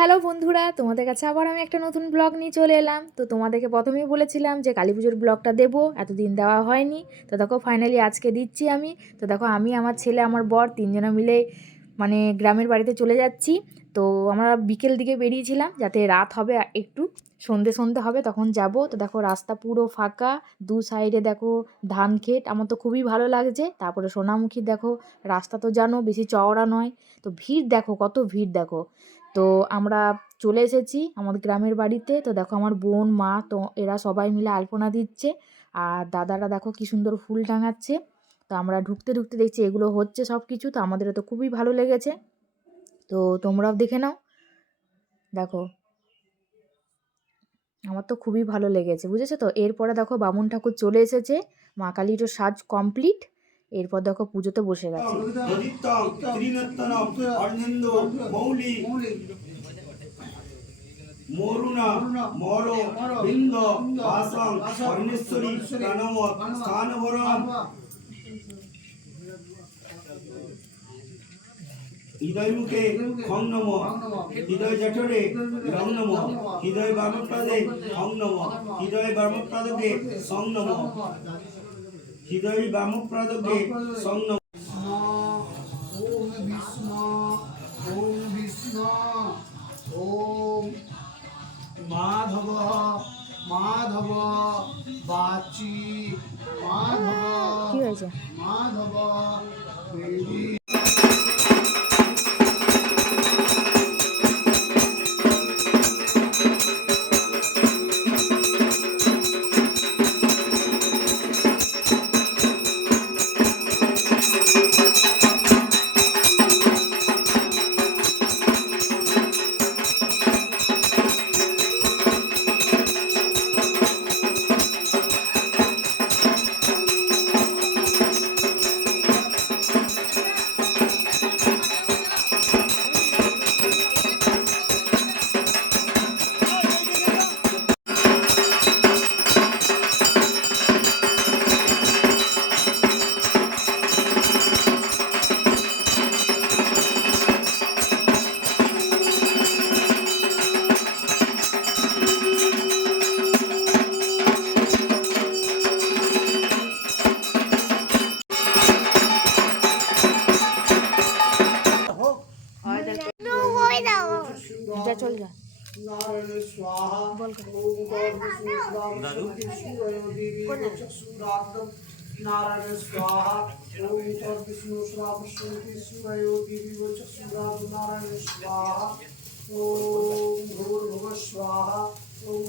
Hello বন্ধুরা, তোমাদের কাছে আবার আমি একটা নতুন ব্লগ নিয়ে চলে এলাম। তো তোমাদেরকে প্রথমেই বলেছিলাম যে কালী পুজোর ব্লগটা দেবো, এতদিন দেওয়া হয়নি। তো দেখো ফাইনালি আজকে দিচ্ছি আমি। তো দেখো, আমি, আমার ছেলে, আমার বর তিনজনে মিলে মানে গ্রামের বাড়িতে চলে যাচ্ছি। তো আমরা বিকেল দিকে বেরিয়েছিলাম, যাতে রাত হবে একটু, সন্ধে সন্ধে হবে, তখন যাব। তো দেখো, রাস্তা পুরো ফাঁকা, দু সাইডে দেখো, ধান ক্ষেত, আমার তো খুবই ভালো লাগছে। তারপরে সোনামুখী, দেখো, রাস্তা তো জানো, বেশি চওড়া নয়। তো ভিড় দেখো, কত ভিড় দেখো। তো আমরা চলে এসেছি আমাদের গ্রামের বাড়িতে। তো দেখো আমার বোন, মা, তো এরা সবাই মিলে আলপনা দিচ্ছে। আর দাদারা দেখো কি সুন্দর ফুল টাঙাচ্ছে। তো আমরা ঢুকতে ঢুকতে দেখছি এগুলো হচ্ছে সব কিছু তো আমাদের তো খুবই ভালো লেগেছে। তো তোমরাও দেখে নাও। দেখো। আমার তো খুবই ভালো লেগেছে, বুঝেছ তো? এরপরে দেখো বামুন ঠাকুর চলে এসেছে। মা কালীরও সাজ কমপ্লিট। এরপর দেখো পুজোতে বসে গেছে। হৃদয় মুখে খং নম। হৃদয় জঠরে রং নম হৃদয় বামপ্রাদে খং নম হৃদয় বামপ্রাদকে সং নম। হৃদয় বামপ্রাদকে সং নম ওম বিষ্ণু ওম বিষ্ণু ওম মাধব মাধব বাচি মাধব মাধব जा, चल जा। नारायण स्वाहा ओंकार नारायण स्वाहा विष्णु स्वाहा श्रुति सूरयो देवी वो चक्षुरात्म नारायण स्वाहा ओम भूर्भुव स्वाहा, ओम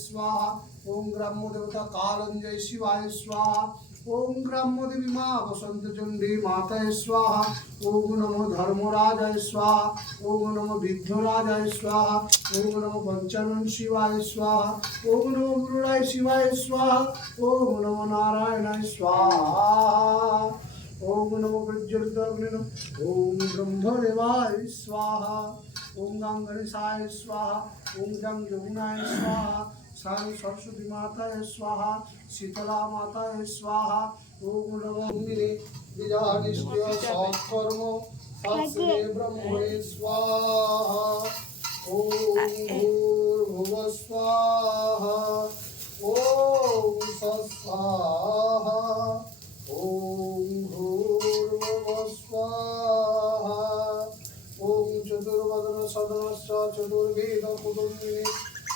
स्वाहा ओम ब्रह्म देवता कालंजय शिवाय स्वाहा। ओम ग्रामोदेवी माँ वसंत चंडी माता स्वाहा। ओम नमो धर्मराज स्वाहा। ओम नमो विघ्नराज स्वाहा। ओम नमो पंचानन शिवाय स्वाहा। ओम नमो गुरुराय शिवाय स्वाहा। ओम नमो नारायण स्वाहा। ओम नमो प्रज्वलितग्निन। ओम ब्रह्मदेवाय स्वाहा। ओम गंग गणेशाय स्वाहा। ओम गंग यमुनाय स्वाहा। সাং সরস্বতী মাতায় স্বাহা শীতলা মাতায় স্বাহা ওম নমো অগ্নিনে বিজানিষ্ঠ্য সৎকর্ম শাস্ত্রে ব্রহ্মণে স্বাহা ওম ভূর্ভুব স্বাহা ওম স্বাহা ওম ভূর্ভুব স্বাহা ওম চতুর্বদন সদনশ্চ চতুর্বেদ কুটুম্বিনী বিজানিষ্ঠ্য সৎকর্ম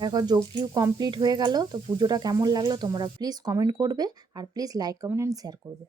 এখন যোগটিও কমপ্লিট হয়ে গেল, তো পুজোটা কেমন লাগল তোমরা প্লিজ কমেন্ট করবে আর please like comment and share করবে।